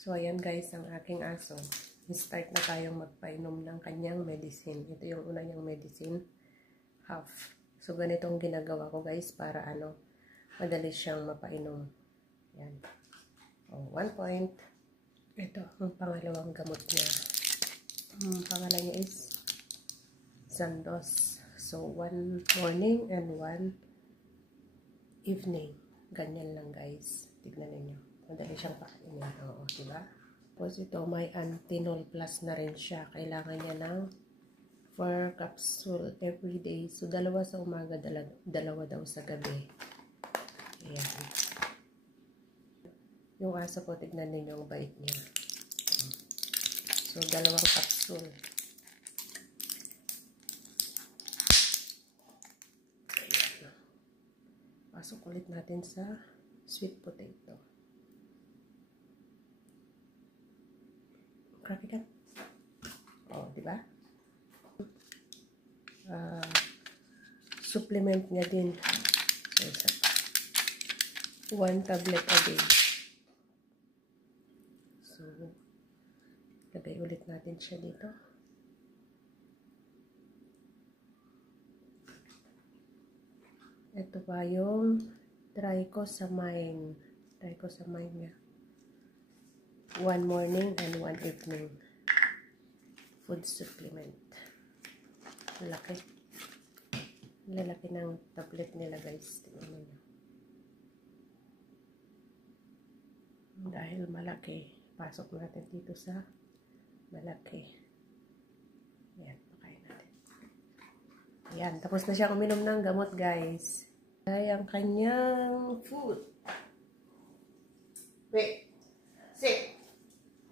So, ayan guys, ang aking aso. Start na tayong magpainom ng kanyang medicine. Ito yung una niyang medicine. Half. So, ganitong ginagawa ko guys para madali siyang mapainom. Yan. Oh, 1 point. Ito, ang pangalawang gamot niya. Ang pangalan niya is Sandoz. So, 1 morning and 1 evening. Ganyan lang guys. Tignan niyo. Madali siyang pakainin. Oo, diba? Tapos ito, may Antinol Plus na rin siya. Kailangan niya ng 4 capsule every day. So, 2 sa umaga, 2 daw sa gabi. Ayan. Yung aso ko, tignan ninyo yung bait niya. So, 2 capsule. Ayan. Pasok ulit natin sa sweet potato. Grabe ka. Oh, diba? Supplement niya din. So, 1 tablet a day. So, lagay ulit natin siya dito. Ito pa yung tricosamine. Tricosamine niya. 1 morning and 1 evening. Food supplement. Laki. Lalaki ng tablet nila guys. Tingnan niyo. Dahil malaki, pasok natin dito sa malaki. Ayan, pakain natin. Ayan, tapos na siya uminom ng gamot guys. Ay, ang kanyang food. Wait. Sit.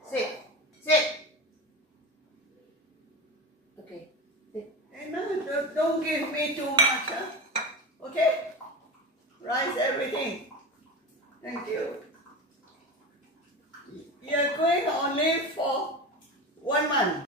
Sit. Sit. Okay. Sit. Hey, no, don't give me too much, huh? Okay? Rice everything. Thank you. You're going only for 1 month.